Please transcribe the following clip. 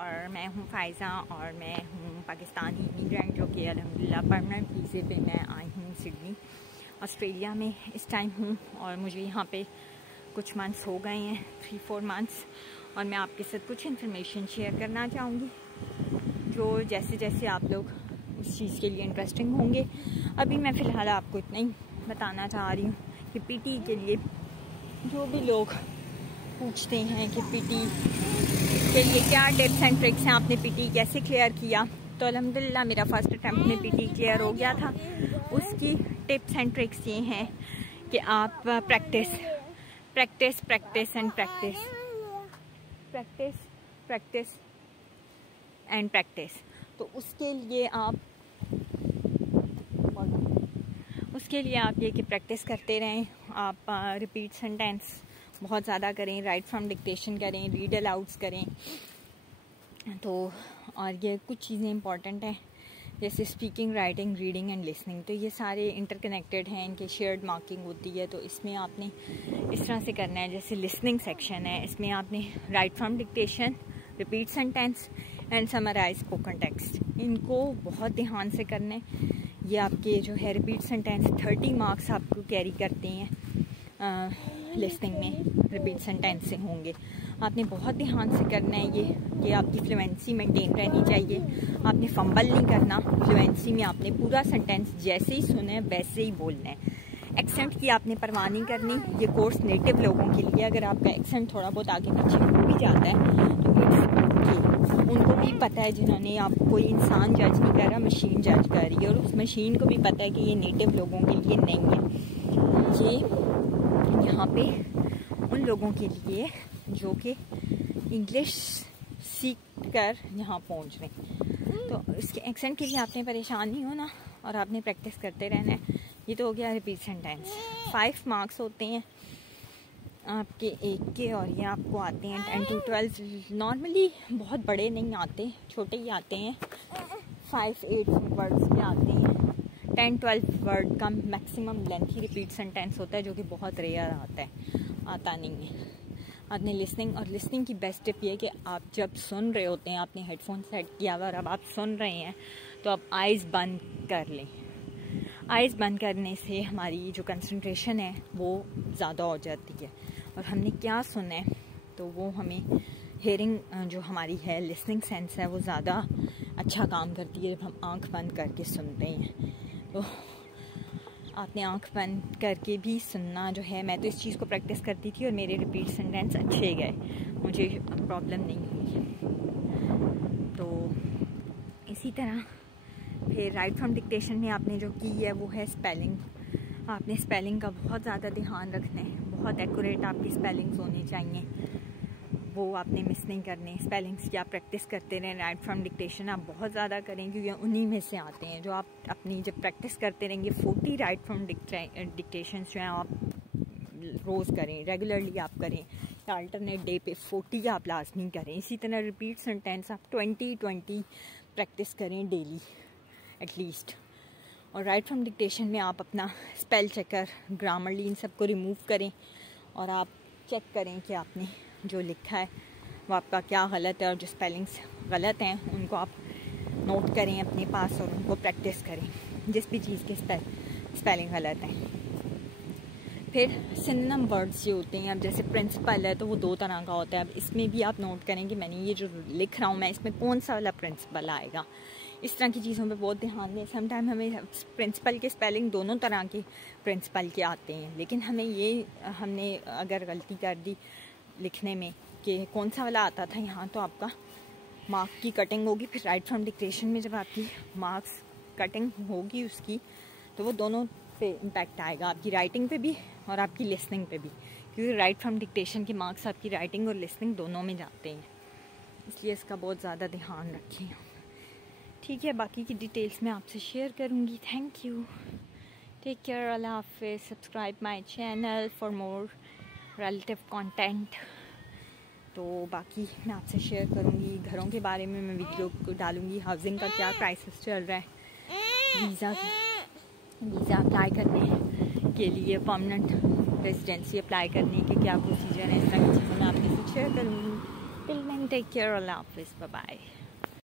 और मैं हूँ फ़ायज़ा और मैं हूँ पाकिस्तानी इमिग्रेंट जो कि अल्हम्दुलिल्लाह परमानेंट वीज़े पे मैं आई हूँ सिडनी ऑस्ट्रेलिया में इस टाइम हूँ। और मुझे यहाँ पे कुछ मंथ्स हो गए हैं, 3-4 मंथ्स। और मैं आपके साथ कुछ इन्फॉर्मेशन शेयर करना चाहूँगी जो जैसे जैसे आप लोग उस चीज़ के लिए इंटरेस्टिंग होंगे। अभी मैं फ़िलहाल आपको इतना ही बताना चाह रही हूँ कि पीटी के लिए जो भी लोग पूछते हैं कि पीटी के लिए क्या टिप्स एंड ट्रिक्स हैं, आपने पीटी कैसे क्लियर किया, तो अल्हम्दुलिल्लाह मेरा फर्स्ट अटैम्प्ट में पीटी क्लियर हो गया था। उसकी टिप्स एंड ट्रिक्स ये हैं कि आप practice practice practice and practice practice practice and practice. तो उसके लिए आप ये कि प्रैक्टिस करते रहें। आप रिपीट सेंटेंस बहुत ज़्यादा करें, राइट फ्रॉम डिक्टेशन करें, रीड अलाउड्स करें। तो और ये कुछ चीज़ें इंपॉर्टेंट हैं जैसे speaking, writing, reading and listening. तो ये सारे इंटरकनेक्टेड हैं, इनके शेयर्ड मार्किंग होती है। तो इसमें आपने इस तरह से करना है, जैसे लिसनिंग सेक्शन है, इसमें आपने write from dictation, repeat sentence and summarise spoken text, इनको बहुत ध्यान से करना है। ये आपके जो है रिपीट सेंटेंस 30 मार्क्स आपको कैरी करते हैं, लिसनिंग में रिपीट सेंटेंस से होंगे। आपने बहुत ध्यान से करना है ये कि आपकी फ्लुएंसी मेंटेन रहनी चाहिए। आपने फंबल नहीं करना। फ्लुएंसी में आपने पूरा सेंटेंस जैसे ही सुना है वैसे ही बोलना है। एक्सेंट की आपने परवाह नहीं करनी। ये कोर्स नेटिव लोगों के लिए, अगर आपका एक्सेंट थोड़ा बहुत आगे पीछे हो भी जाता है तो उनको भी पता है, जिन्होंने आप कोई इंसान जज नहीं कर रहा, मशीन जज कर रही है, और उस मशीन को भी पता है कि ये नेटिव लोगों के लिए नहीं है। ये यहाँ पे उन लोगों के लिए जो कि इंग्लिश सीख कर यहाँ पहुँच रहे हैं। तो इसके एक्सेंट के लिए आपने परेशान नहीं होना और आपने प्रैक्टिस करते रहना है। ये तो हो गया रिपीट सेंटेंस। 5 मार्क्स होते हैं आपके एक के, और ये आपको आते हैं 10 to 12। नॉर्मली बहुत बड़े नहीं आते, छोटे ही आते हैं। 5-8 वर्ड्स के आते हैं। 10-12 वर्ड का मैक्सिमम लेंथी रिपीट सेंटेंस होता है, जो कि बहुत रेयर आता नहीं है। आपने लिसनिंग, और लिसनिंग की बेस्ट टिप ये है कि आप जब सुन रहे होते हैं, आपने हेडफोन सेट किया हुआ और अब आप सुन रहे हैं, तो आप आइज़ बंद कर लें। आइज़ बंद करने से हमारी जो कंसंट्रेशन है वो ज़्यादा हो जाती है, और हमने क्या सुना है तो वो हमें हेयरिंग जो हमारी है, लिसनिंग सेंस है, वो ज़्यादा अच्छा काम करती है जब हम आंख बंद करके सुनते हैं। तो आपने आंख बंद करके भी सुनना जो है। मैं तो इस चीज़ को प्रैक्टिस करती थी और मेरे रिपीट सेंटेंस अच्छे गए, मुझे प्रॉब्लम नहीं हुई। तो इसी तरह फिर राइट फ्रॉम डिक्टेशन में आपने जो की है वो है स्पेलिंग। आपने स्पेलिंग का बहुत ज़्यादा ध्यान रखना है, बहुत एक्यूरेट आपकी स्पेलिंग्स होनी चाहिए, वो आपने मिस नहीं करने। स्पेलिंग्स की आप प्रैक्टिस करते रहें। राइट फ्रॉम डिक्टेशन आप बहुत ज़्यादा करें क्योंकि उन्हीं में से आते हैं जो आप अपनी जब प्रैक्टिस करते रहेंगे। 40 राइट फ्रॉम डिक्टेशन जो हैं आप रोज़ करें, रेगुलरली आप करें, या अल्टरनेट डे पे 40 आप लाजमी करें। इसी तरह रिपीट सेंटेंस आप 20 प्रैक्टिस करें डेली एटलीस्ट। और राइट फ्रॉम डिक्टेशन में आप अपना स्पेल चेकर, ग्रामरली, इन सबको रिमूव करें और आप चेक करें कि आपने जो लिखा है वो आपका क्या गलत है, और जो स्पेलिंग्स गलत हैं उनको आप नोट करें अपने पास और उनको प्रैक्टिस करें, जिस भी चीज़ के स्पेलिंग गलत हैं। फिर सिनोनिम वर्ड्स जो होते हैं, अब जैसे प्रिंसिपल है तो वो 2 तरह का होता है। अब इसमें भी आप नोट करें कि मैंने ये जो लिख रहा हूँ मैं इसमें कौन सा वाला प्रिंसिपल आएगा। इस तरह की चीज़ों पे बहुत ध्यान दें। समटाइम हमें प्रिंसिपल के स्पेलिंग दोनों तरह के प्रिंसिपल के आते हैं, लेकिन हमने अगर गलती कर दी लिखने में कि कौन सा वाला आता था यहाँ, तो आपका मार्क की कटिंग होगी। फिर राइट फ्रॉम डिक्टेशन में जब आपकी मार्क्स कटिंग होगी उसकी, तो वो दोनों पे इम्पैक्ट आएगा, आपकी राइटिंग पे भी और आपकी लिसनिंग पे भी, क्योंकि राइट फ्रॉम डिक्टेशन के मार्क्स आपकी राइटिंग और लिसनिंग दोनों में जाते हैं। इसलिए इसका बहुत ज़्यादा ध्यान रखें। ठीक है, बाकी की डिटेल्स मैं आपसे शेयर करूँगी। थैंक यू, टेक केयर, अल्लाह हाफिज़। Subscribe my channel for more relative content. तो बाकी मैं आपसे शेयर करूँगी घरों के बारे में, मैं वीडियो को डालूँगी। हाउसिंग का क्या क्राइसिस चल रहा है, वीज़ा अप्लाई करने के लिए, परमानेंट रेजिडेंसी अप्लाई करने के क्या प्रोसीजर है, इस तरह की चीज़ें मैं आपके साथ शेयर करूँगी। टिल देन टेक केयर, अल्लाह हाफिज़, बाय बाय।